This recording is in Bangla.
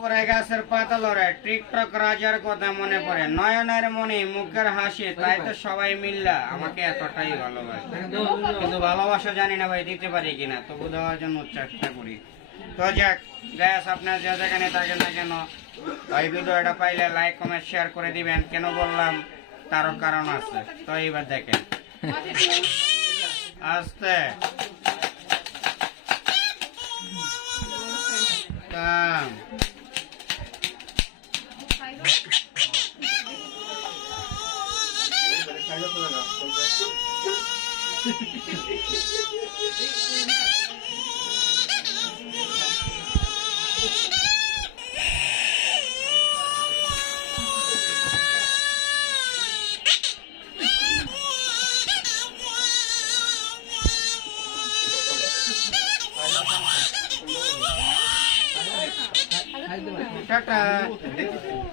পরে গাছের পাতা লড়ে টিকটক রাজার কথা মনে পড়ে নয়নের মনি মুখের হাসি তাই তো সবাই মিল্লা আমাকে এতটাই ভালোবাসে কিন্তু ভালোবাসা জানি না ভাই দিতে পারি কিনা তবু দেওয়ার জন্য চেষ্টা করি তো যাক গ্যাস আপনার যে যেখানে থাকেন না কেন ওই ভিডিওটা পাইলে লাইক কমেন্ট শেয়ার করে দিবেন কেন বললাম তারও কারণ আছে তো এইবার দেখেন আস্তে টাটা